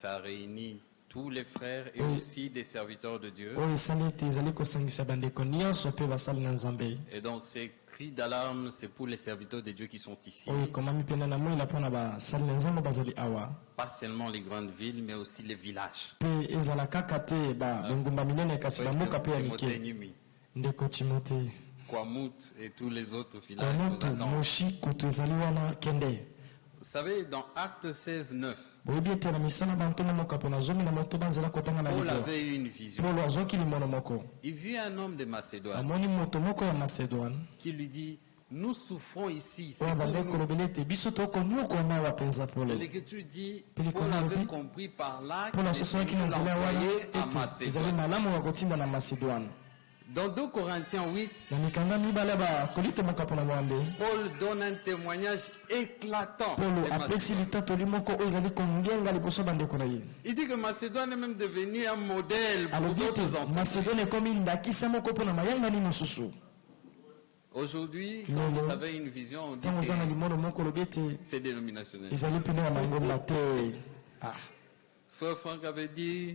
Ça réunit tous les frères et aussi des serviteurs de Dieu. Et donc ces cris d'alarme, c'est pour les serviteurs de Dieu qui sont ici. Pas seulement les grandes villes, mais aussi les villages. Timothée, Kwamout et tous les autres villages nous attendent. Vous savez, dans Acte 16, 9, Paul avait eu une vision. Il vit un homme de Macédoine qui lui dit, nous souffrons ici. L'Écriture dit, Paul avait compris par là qu'il était envoyé à Macédoine. Dans 2 Corinthiens 8, Paul donne un témoignage éclatant. Il dit que Macédoine est même devenu un modèle pour d'autres enseignements. Aujourd'hui, quand vous avez une vision, on dit que c'est dénominationnel. Frère Franck avait dit,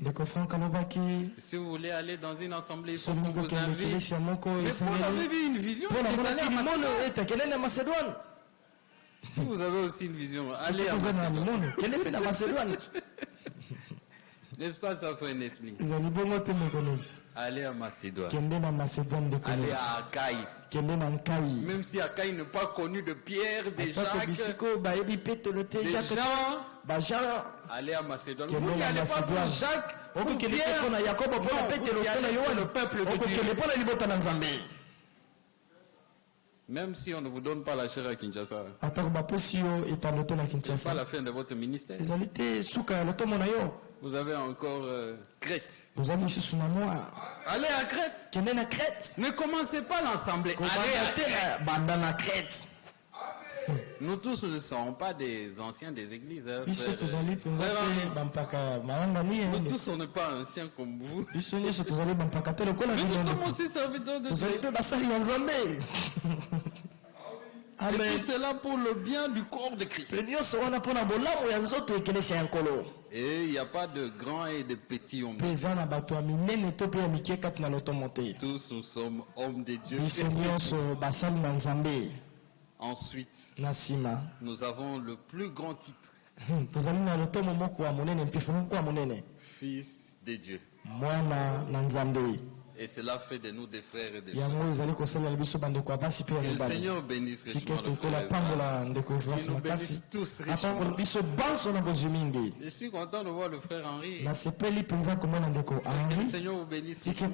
si vous voulez aller dans une assemblée, il faut qu'on vous invite. Mais Paul avait vu une vision, il est allé à Macédoine. Si vous avez aussi une vision, allez à Macédoine. N'est-ce pas ça, frère Nesli? Allez à Macédoine. Allez à Achaïe. Même si Achaïe n'est pas connu de Pierre, de Jacques, des gens, allez à Macédoine. Vous n'y allez pas pour Jacques, pour Pierre, non, vous y allez pour le peuple de Dieu. Même si on ne vous donne pas la chair à Kinshasa, c'est pas la fin de votre ministère. Vous avez encore Crète. Allez à Crète. Ne commencez pas l'assemblée. Allez à Crète. Nous tous ne sommes pas des anciens des églises. Nous tous on n'est pas anciens comme vous. Mais nous sommes aussi serviteurs de Dieu. Et tout cela pour le bien du corps de Christ. Et il n'y a pas de grands et de petits hommes. Tous nous sommes hommes de Dieu. Ensuite, nous avons le plus grand titre. Fils de Dieu. Et cela fait de nous des frères et des sœurs. Que le Seigneur bénisse richement nos frères et sœurs. Qu'il nous bénisse tous richement. Je suis content de voir le frère Henri. Que le Seigneur vous bénisse richement.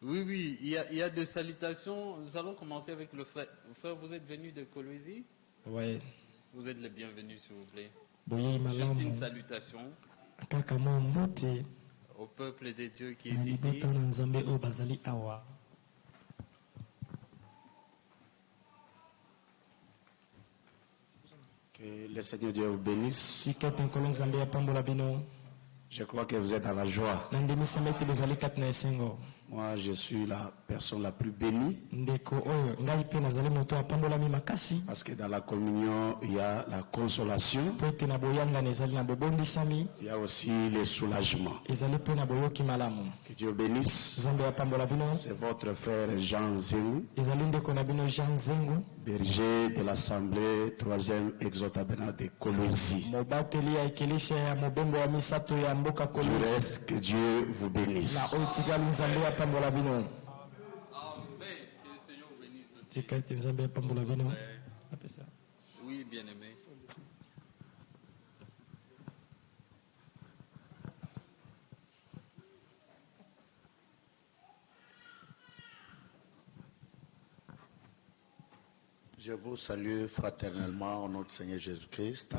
Oui, il y a des salutations. Nous allons commencer avec le frère. Frère, vous êtes venu de Kolwezi? Oui. Vous êtes les bienvenus, s'il vous plaît. Juste une salutation au peuple de Dieu qui est ici. Que le Seigneur Dieu vous bénisse. Je crois que vous êtes dans la joie. Moi, je suis la personne la plus bénie. Parce que dans la communion, il y a la consolation. Il y a aussi le soulagement. Que Dieu bénisse. C'est votre frère Jean Zengou, berger de l'Assemblée 3e exotabénale de Kolwezi. Du reste, que Dieu vous bénisse. Amen. Que le Seigneur vous bénisse aussi. Oui, bien-aimé. Je vous salue fraternellement au nom du Seigneur Jésus-Christ.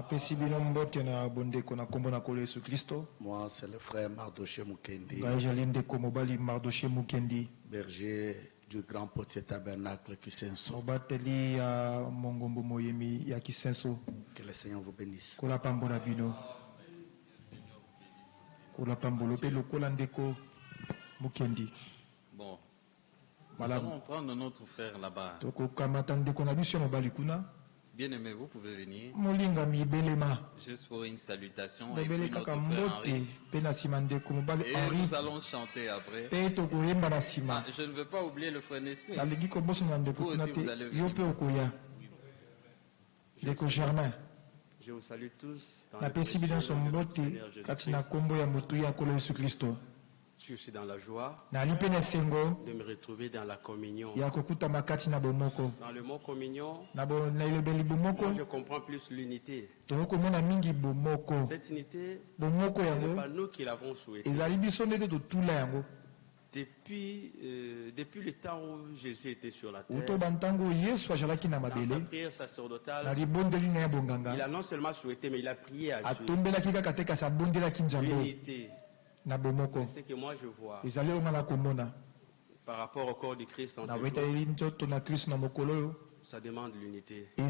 Moi, c'est le frère Mardoché Mukendi, berger du grand potier tabernacle Kisenso. Que le Seigneur vous bénisse. Bon. Nous allons prendre notre frère là-bas. Bien-aimé, vous pouvez venir. Juste pour une salutation. Et puis notre frère Henri. Et nous allons chanter après. Je ne veux pas oublier le frère Nessie. Vous aussi, vous allez venir. Je vous salue tous. Je suis dans la joie de me retrouver dans la communion. Dans le mot communion, je comprends plus l'unité. Cette unité, ce n'est pas nous qui l'avons souhaité. Depuis le temps où Jésus était sur la terre, dans sa prière sacerdotale, il a non seulement souhaité, mais il a prié à Dieu. L'unité. C'est ce que moi je vois par rapport au corps du Christ en ce jour. Ça demande l'unité. Et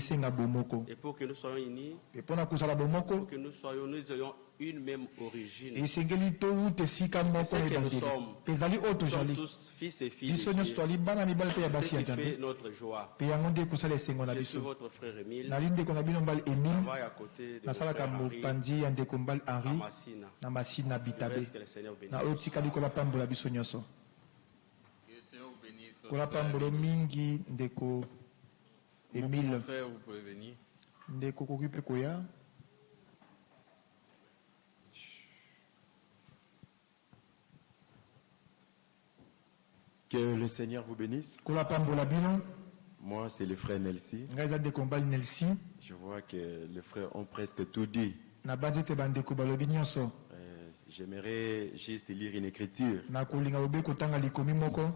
pour que nous soyons unis, pour que nous ayons une même origine. C'est ce que nous sommes tous fils et filles. C'est ce qui fait notre joie. Je suis votre frère Émile. Je travaille à côté de mon frère Henri à Massina. Que le Seigneur bénisse. Que le Seigneur bénisse. Mon frère, vous pouvez venir. Que le Seigneur vous bénisse. Moi, c'est le frère Nelsi. Je vois que les frères ont presque tout dit. J'aimerais juste lire une écriture.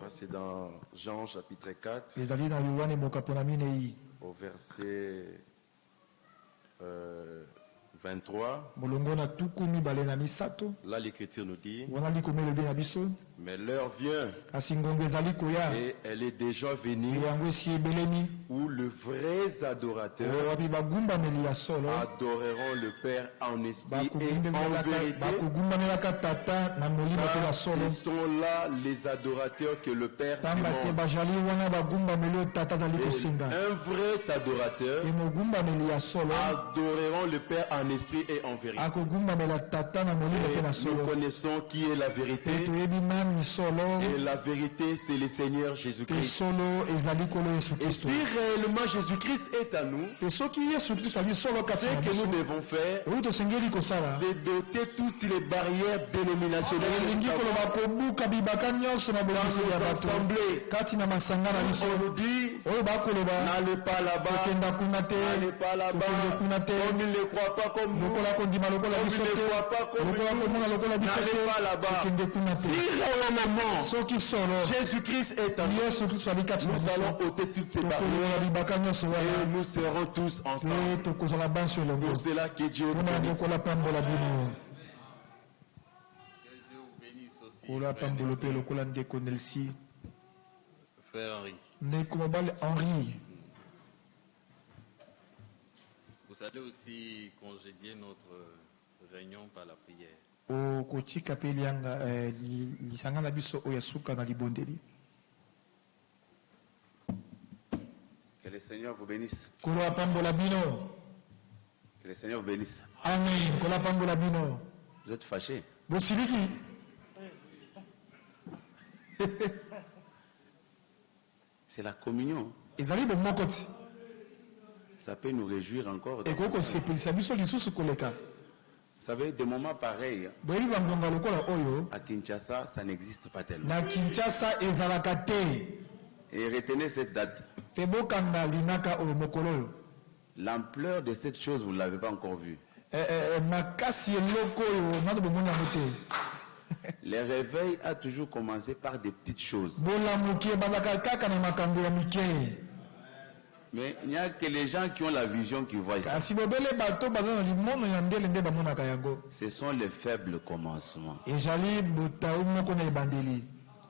C'est dans Jean chapitre 4, au verset 23. Là, l'écriture nous dit: mais l'heure vient, et elle est déjà venue, où les vrais adorateurs adoreront le Père en esprit et en vérité. Car ce sont là les adorateurs que le Père demande. Un vrai adorateur adoreront le Père en esprit et en vérité. Et nous connaissons qui est la vérité. Et la vérité, c'est le Seigneur Jésus-Christ. Et si réellement Jésus-Christ est à nous, ce que nous devons faire, c'est d'ôter toutes les barrières dénominationnelles dans nos assemblées. On nous dit: n'allez pas là-bas, n'allez pas là-bas, comme il ne croit pas comme nous, comme il ne croit pas comme nous, n'allez pas là-bas. Si réellement Jésus-Christ est en nous, nous allons ôter toutes ces barrières et nous serons tous ensemble. Pour cela que Dieu vous bénisse. Que Dieu vous bénisse aussi. Frère Henri. Vous allez aussi congédier notre réunion par la prière. Que le Seigneur vous bénisse. Que le Seigneur vous bénisse. Amen. Vous êtes fâchés? C'est la communion. Ça peut nous réjouir encore. Vous savez, des moments pareils, à Kinshasa, ça n'existe pas tellement. Et retenez cette date. L'ampleur de cette chose, vous ne l'avez pas encore vue. Le réveil a toujours commencé par des petites choses. Mais il n'y a que les gens qui ont la vision qui voient ça. Ce sont les faibles commencements.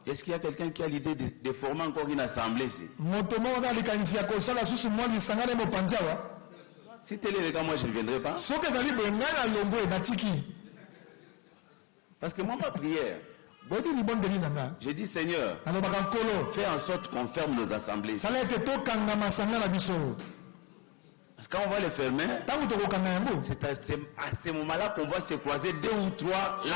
Est-ce qu'il y a quelqu'un qui a l'idée de former encore une assemblée ici? Si tel est le cas, moi je ne viendrai pas. Parce que moi, ma prière, j'ai dit: Seigneur, fais en sorte qu'on ferme nos assemblées. Parce que quand on va les fermer, c'est à ce moment-là qu'on va se croiser 2 ou 3 là.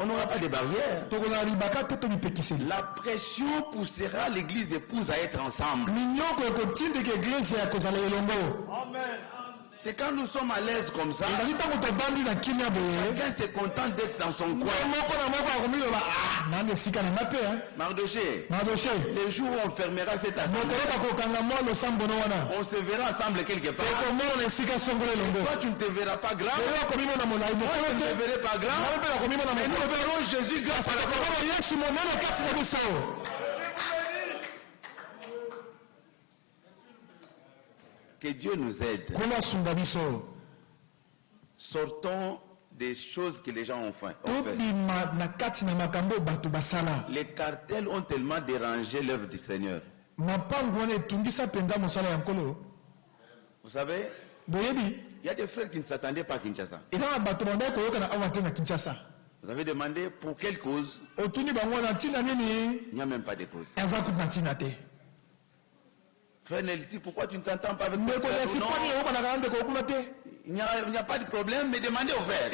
On n'aura pas de barrière. La pression poussera l'église épouse à être ensemble. Amen. C'est quand nous sommes à l'aise comme ça, chacun se contente d'être dans son coin. Mardoché, les jours où on fermera cette assemblée, on se verra ensemble quelque part. Toi tu ne te verras pas grand, moi je ne te verrai pas grand, mais nous verrons Jésus grâce à la parole. Que Dieu nous aide. Sortons des choses que les gens ont fait. Les cartels ont tellement dérangé l'œuvre du Seigneur. Vous savez, il y a des frères qui ne s'attendaient pas à Kinshasa. Vous avez demandé pour quelle cause? Il n'y a même pas de cause. Frère Nelsi, pourquoi tu ne t'entends pas avec moi? Il n'y a pas de problème, mais demandez au frère.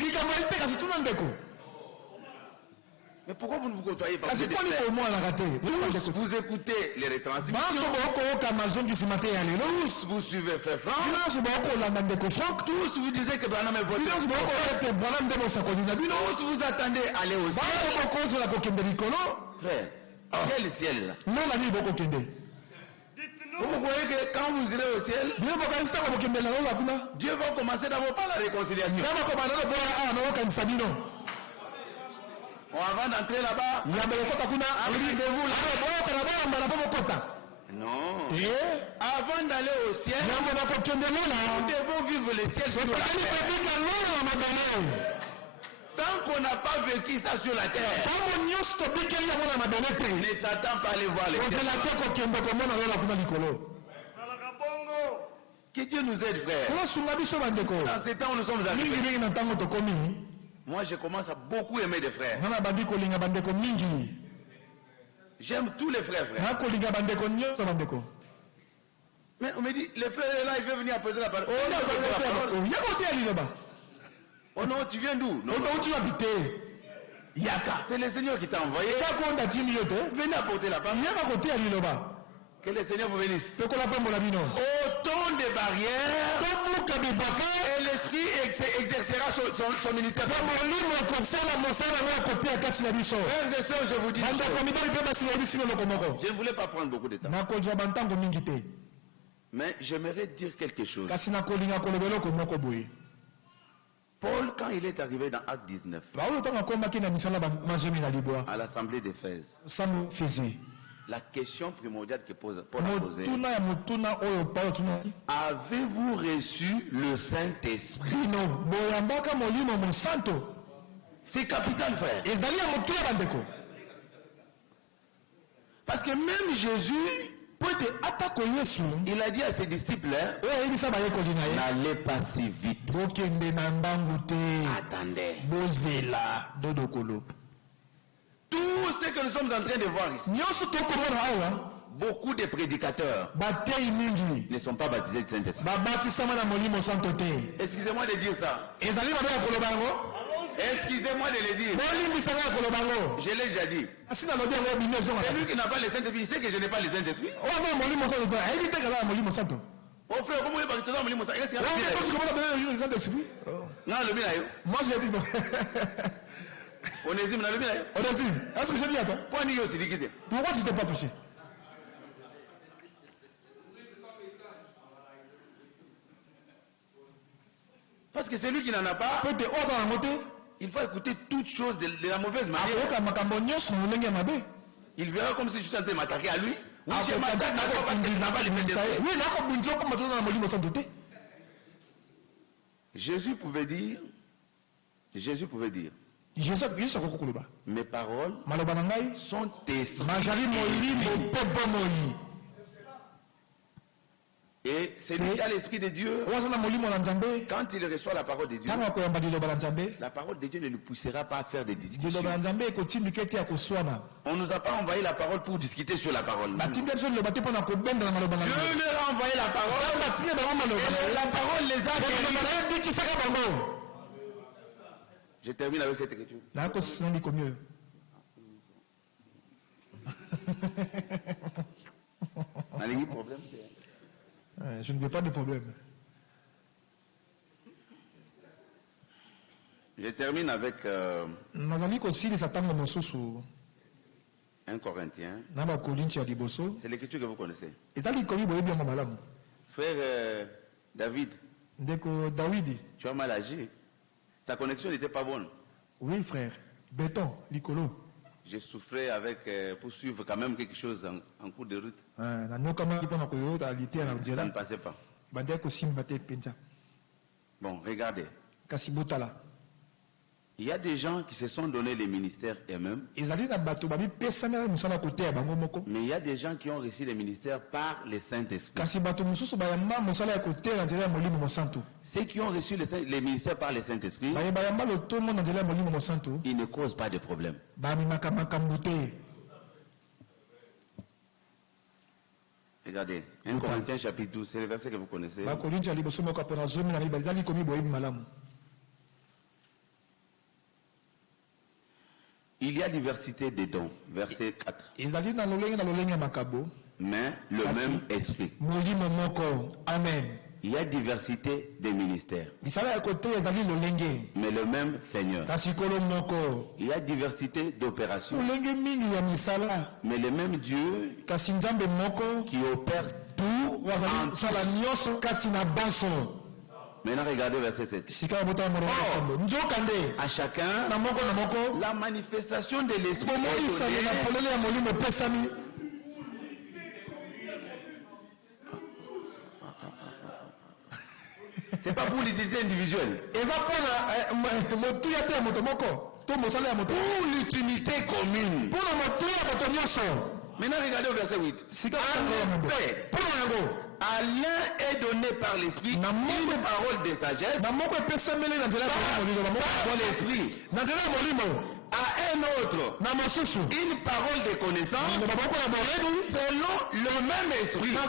Mais pourquoi vous ne vous côtoyez pas? Vous écoutez les retransmissions. Tous vous suivez Frère Franck. Tous vous disiez que Branham est votre frère. Tous vous attendez à aller au ciel. Frère, quel ciel là? Vous voyez que quand vous irez au ciel, Dieu va commencer d'abord par la réconciliation. Avant d'entrer là-bas, rendez-vous là. Non. Avant d'aller au ciel, nous devons vivre le ciel sur la terre. Tant qu'on n'a pas vécu ça sur la terre, ne t'attends pas à aller voir les ciels. Que Dieu nous aide, frère. Dans ces temps où nous sommes arrivés, moi je commence à beaucoup aimer des frères. J'aime tous les frères, frère. Mais on me dit, les frères là, ils veulent venir apporter la parole. Oh non, tu viens d'où? Non, tu habites. Yaka. C'est le Seigneur qui t'a envoyé. Venez apporter la parole. Que le Seigneur vous bénisse. Autant de barrières. Et l'esprit exercera son ministère. Frères et sœurs, je vous dis. Je ne voulais pas prendre beaucoup de temps. Mais j'aimerais dire quelque chose. Paul, quand il est arrivé dans Acte 19, à l'assemblée d'Éphèse, la question primordiale que Paul a posée: avez-vous reçu le Saint-Esprit? C'est capital, frère. Parce que même Jésus, il a dit à ses disciples, n'allez pas si vite. Attendez. Tout ce que nous sommes en train de voir ici, beaucoup de prédicateurs ne sont pas baptisés du Saint-Esprit. Excusez-moi de dire ça. Excusez-moi de le dire. Je l'ai déjà dit. Celui qui n'a pas le Saint-Esprit, il sait que je n'ai pas le Saint-Esprit. Oh frère, comment il va te donner le Saint-Esprit? Non, le bien. Moi je l'ai dit. Onésime, le bien. Onésime, est-ce que je dis à toi? Pourquoi tu t'es pas fâché? Parce que celui qui n'en a pas, il faut écouter toutes choses de la mauvaise manière. Il verra comme si je suis en train de m'attaquer à lui. Oui, je m'attaque à toi parce que tu n'as pas les Saint-Esprit. Jésus pouvait dire, mes paroles sont esprit et c'est lui qui a l'esprit de Dieu. Quand il reçoit la parole de Dieu, la parole de Dieu ne le poussera pas à faire des discussions. On ne nous a pas envoyé la parole pour discuter sur la parole. Dieu leur a envoyé la parole et la parole les a guéris. Je termine avec cette écriture. Problème. Je ne veux pas de problème. Je termine avec 1 Corinthiens. C'est l'écriture que vous connaissez. Frère David, tu as mal agi. Ta connexion n'était pas bonne. Oui, frère. Béton, Licolo. J'ai souffré pour suivre quand même quelque chose en cours de route. Ça ne passait pas. Bon, regardez. Il y a des gens qui se sont donné les ministères eux-mêmes. Mais il y a des gens qui ont reçu les ministères par le Saint-Esprit. Ceux qui ont reçu les ministères par le Saint-Esprit, ils ne causent pas de problème. Regardez, 1 Corinthiens chapitre 12, c'est le verset que vous connaissez. Il y a diversité des dons, verset 4. Mais le même esprit. Amen. Il y a diversité des ministères. Mais le même Seigneur. Il y a diversité d'opérations. Mais le même Dieu qui opère tout en tous. Maintenant, regardez verset 7. À chacun, la manifestation de l'esprit est donnée. C'est pas pour l'utilité individuelle. Pour l'utilité commune. Maintenant, regardez au verset 8. À l'un est donné par l'esprit une parole de sagesse par l'esprit. À un autre une parole de connaissance selon le même esprit. À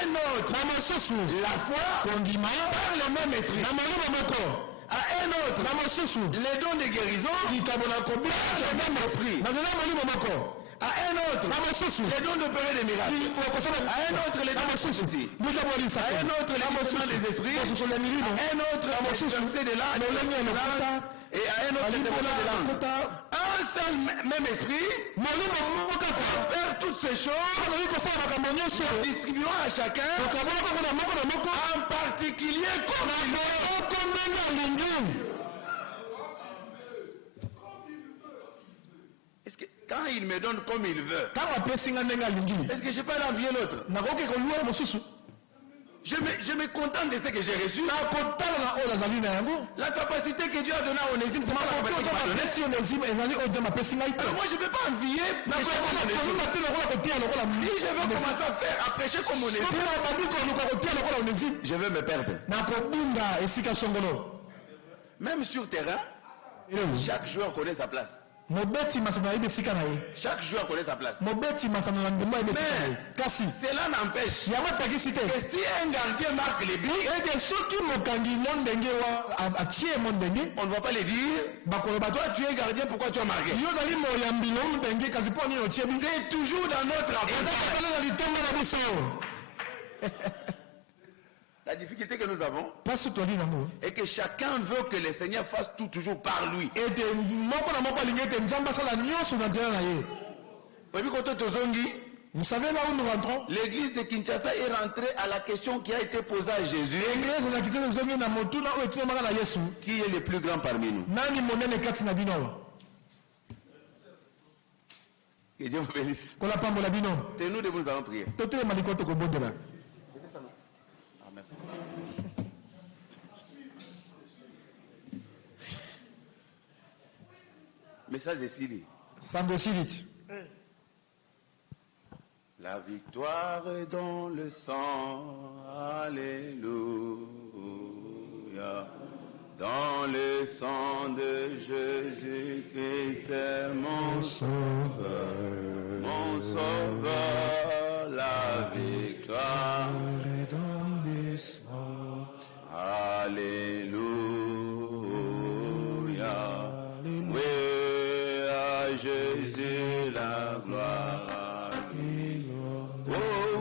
un autre la foi par le même esprit. À un autre les dons de guérison par le même esprit. À un autre les dons d'opérer des miracles. À un autre les dons de prophétie. À un autre les discernements des esprits. À un autre l'exercer de l'âme. Et à un autre de langue. Un seul même esprit opère toutes ces choses, distribuant à chacun en particulier comme il veut. Est-ce que quand il me donne comme il veut, est-ce que je peux envier l'autre? Je me contente de ce que j'ai reçu. La capacité que Dieu a donnée à Onésime, c'est pas la capacité qu'il m'a donnée. Alors moi je ne vais pas envier prêcher comme Onésime. Si je veux commencer à faire, à prêcher comme Onésime, je vais me perdre. Même sur terrain, chaque joueur connaît sa place. Chaque joueur connaît sa place. Mais cela n'empêche que si un gardien marque les buts, on ne va pas le dire. Toi tu es gardien, pourquoi tu as marqué? C'est toujours dans notre avantage. La difficulté que nous avons est que chacun veut que le Seigneur fasse tout toujours par lui. Vous savez là où nous rentrons? L'église de Kinshasa est rentrée à la question qui a été posée à Jésus. Qui est le plus grand parmi nous? Que Dieu vous bénisse. Tenez-nous debout, nous allons prier. Message de Sili. La victoire est dans le sang, alléluia. Dans le sang de Jésus-Christ, mon sauveur, la victoire est dans le sang, alléluia. Oui, à Jésus la gloire. Oh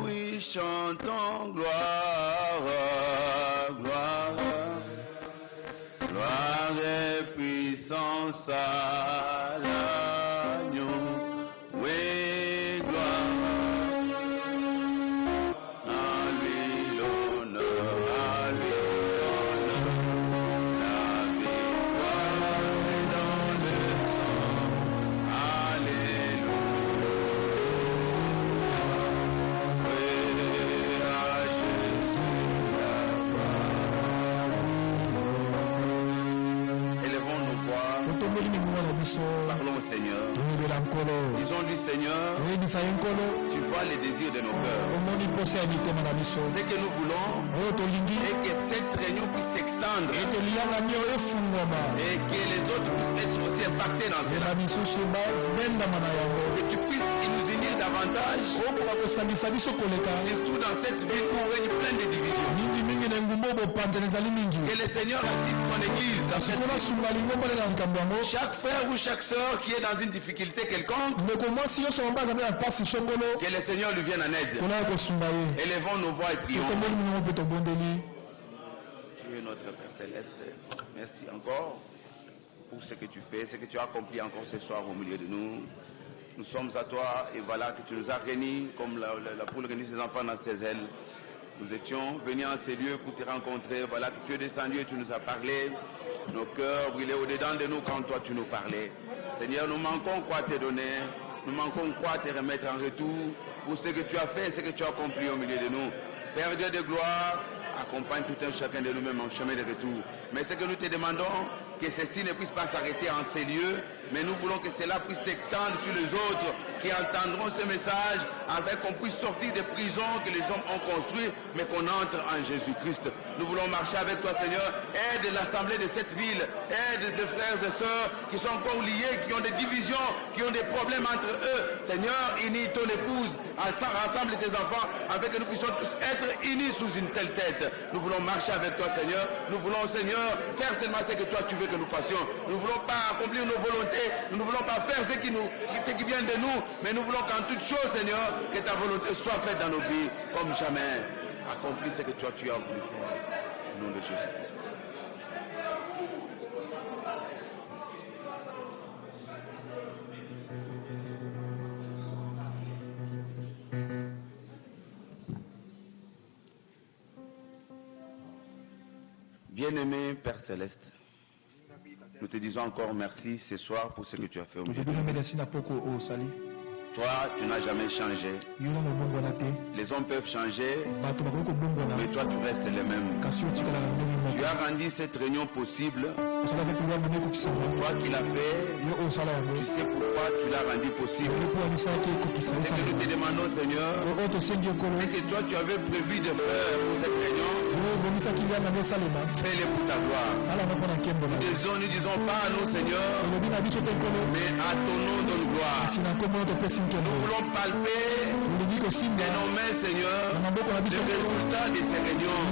oui, chantons gloire, gloire. Gloire et puissance à l'agneau, oui, gloire, à lui l'honneur, la victoire est dans le sang, alléluia, oui, à Jésus la Parlons au Seigneur. Disons-lui, Seigneur, tu vois les désirs de nos cœurs. Ce que nous voulons est que cette réunion puisse s'extendre et que les autres puissent être aussi impactés dans cela. Que tu puisses nous unir davantage, surtout dans cette ville où on règne plein de divisions. Que le Seigneur assiste son église dans cette ville. Chaque frère ou chaque soeur qui est dans une difficulté quelconque, que le Seigneur lui vienne en aide. Élevons nos voix et prions. Dieu notre Père Céleste, merci encore pour ce que tu fais, ce que tu as accompli encore ce soir au milieu de nous. Nous sommes à toi et voilà que tu nous as réunis comme la poule réunit ses enfants dans ses ailes. Nous étions venus en ces lieux pour te rencontrer. Voilà que tu es descendu et tu nous as parlé. Nos cœurs brillaient au-dedans de nous quand toi tu nous parlais. Seigneur, nous manquons quoi te donner. Nous manquons quoi te remettre en retour pour ce que tu as fait et ce que tu as accompli au milieu de nous. Père Dieu de gloire, accompagne tout un chacun de nous-mêmes en chemin de retour. Mais ce que nous te demandons, que ceci ne puisse pas s'arrêter en ces lieux, mais nous voulons que cela puisse s'étendre sur les autres qui entendront ce message, afin qu'on puisse sortir des prisons que les hommes ont construites, mais qu'on entre en Jésus-Christ. Nous voulons marcher avec toi, Seigneur. Aide l'assemblée de cette ville, aide les frères et sœurs qui sont encore liés, qui ont des divisions, qui ont des problèmes entre eux. Seigneur, unis ton épouse, rassemble tes enfants, afin que nous puissions tous être unis sous une telle tête. Nous voulons marcher avec toi, Seigneur. Nous voulons, Seigneur, faire seulement ce que toi tu veux que nous fassions. Nous ne voulons pas accomplir nos volontés, nous ne voulons pas faire ce qui vient de nous, mais nous voulons qu'en toute chose, Seigneur, que ta volonté soit faite dans nos vies, comme jamais. Accomplis ce que toi tu as voulu faire. Au nom de Jésus-Christ. Bien-aimé Père Céleste, nous te disons encore merci ce soir pour ce que tu as fait au milieu de nous. Toi, tu n'as jamais changé. Les hommes peuvent changer, mais toi, tu restes le même. Tu as rendu cette réunion possible. Toi qui l'as fait, tu sais pourquoi tu l'as rendu possible. Ce que nous te demandons, Seigneur, c'est que toi, tu avais prévu de faire pour cette réunion. Fais-le pour ta gloire. Nous disons pas à nous, Seigneur, mais à ton nom donne gloire. Nous voulons palper de nos mains, Seigneur, le résultat de ces réunions.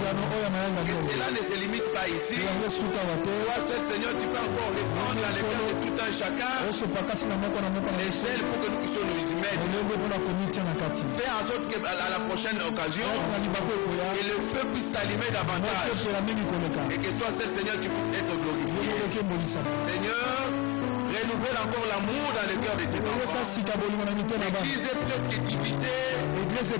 Que cela ne se limite pas ici. Toi seul, Seigneur, tu peux encore répondre dans le cœur de tout un chacun. Et celle pour que nous puissions nous y mettre. Fais en sorte qu'à la prochaine occasion, que le feu puisse s'allumer davantage. Et que toi seul, Seigneur, tu puisses être glorifié. Seigneur, renouvelle encore l'amour dans le cœur de tes enfants. L'église est presque divisée. Dans ces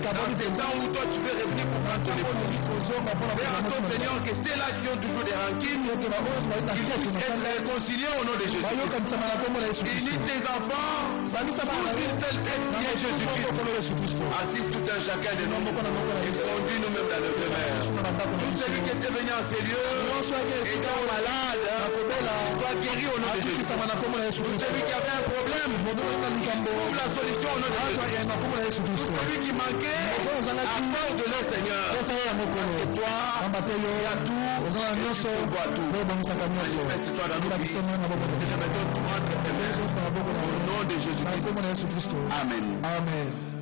temps où toi tu veux revenir pour prendre ton épouse. Fais en sorte, Seigneur, que ceux-là qui ont toujours des rancines, qu'ils puissent être réconciliés au nom de Jésus. Unis tes enfants. Sous une seule tête qui est Jésus-Christ. Assiste tout un chacun de nous et conduis nous-mêmes dans le demeure. Tout celui qui était venu en ces lieux, étant malade, soit guéri au nom de Jésus. Tout celui qui avait un problème, trouve la solution au nom de Jésus. Tout celui qui manquait, accorde le Seigneur. Et toi, il y a tout, tu vois tout. Manifeste-toi dans nos vies. Au nom de Jésus-Christ. Amen. Amen.